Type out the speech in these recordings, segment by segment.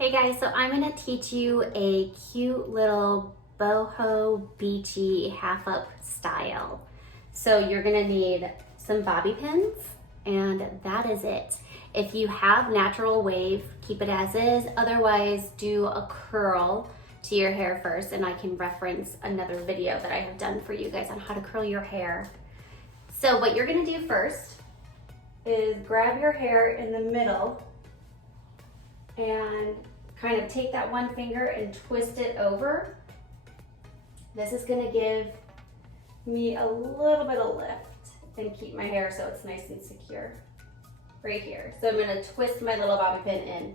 Hey guys, so I'm gonna teach you a cute little boho beachy half up style. So you're gonna need some bobby pins and that is it. If you have natural wave, keep it as is. Otherwise, do a curl to your hair first, and I can reference another video that I have done for you guys on how to curl your hair. So what you're gonna do first is grab your hair in the middle and kind of take that one finger and twist it over. This is gonna give me a little bit of lift and keep my hair so it's nice and secure right here. So I'm gonna twist my little bobby pin in.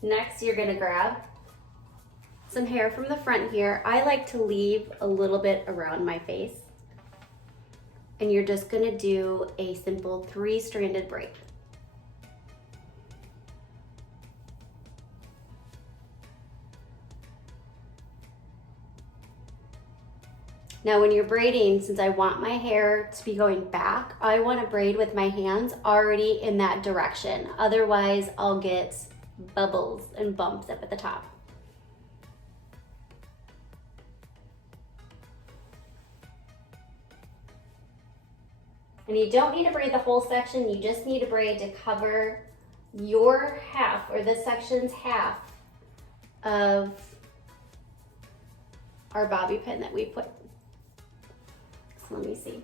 Next, you're gonna grab some hair from the front here. I like to leave a little bit around my face. And you're just gonna do a simple 3-stranded braid. Now when you're braiding, since I want my hair to be going back, I want to braid with my hands already in that direction. Otherwise, I'll get bubbles and bumps up at the top. And you don't need to braid the whole section, you just need to braid to cover your half, or this section's half of our bobby pin that we put. So let me see.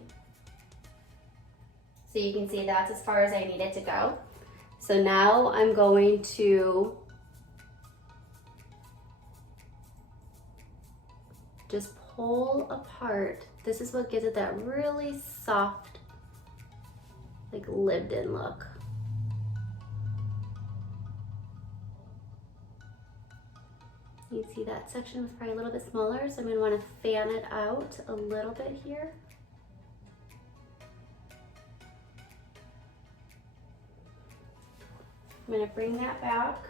So you can see that's as far as I need it to go. So now I'm going to just pull apart. This is what gives it that really soft, like lived in look. You see that section was probably a little bit smaller, so I'm gonna wanna fan it out a little bit here. I'm gonna bring that back.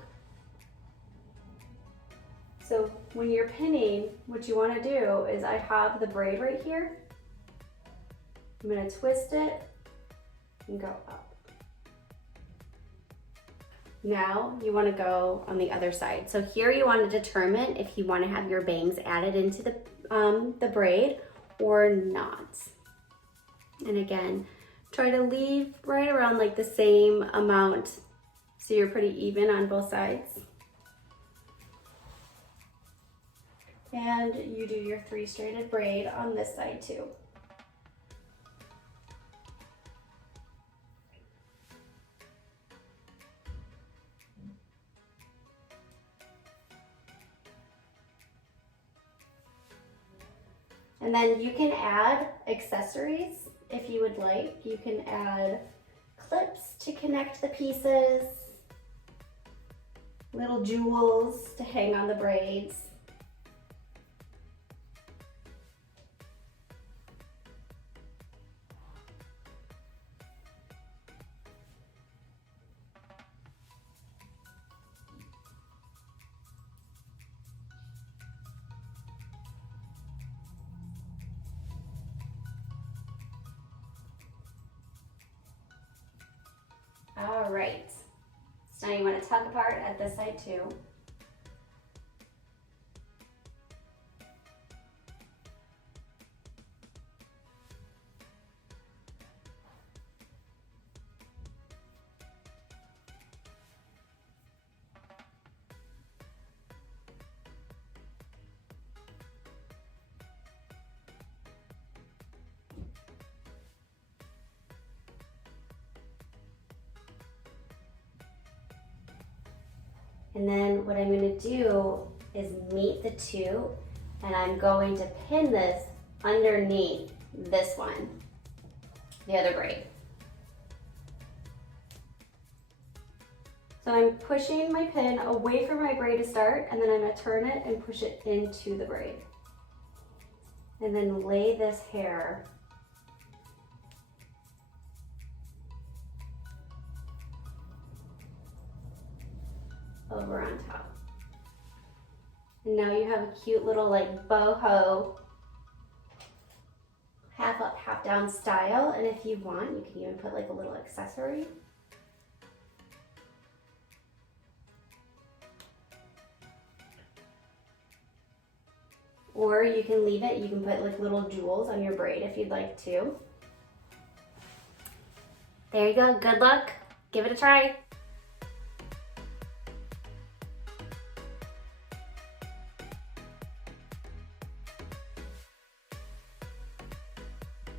So when you're pinning, what you wanna do is I have the braid right here. I'm gonna twist it and go up. Now you want to go on the other side. So here you want to determine if you want to have your bangs added into the braid or not. And again, try to leave right around like the same amount so you're pretty even on both sides. And you do your 3-stranded braid on this side too. And then you can add accessories if you would like. You can add clips to connect the pieces, little jewels to hang on the braids. All right, so now you want to tuck apart at this side too. And then what I'm going to do is meet the two, and I'm going to pin this underneath this one, the other braid. So I'm pushing my pin away from my braid to start, and then I'm going to turn it and push it into the braid. And then lay this hair over on top. And now you have a cute little like boho half up, half down style. And if you want, you can even put like a little accessory. or you can leave it. You can put like little jewels on your braid if you'd like to. There you go. Good luck. Give it a try.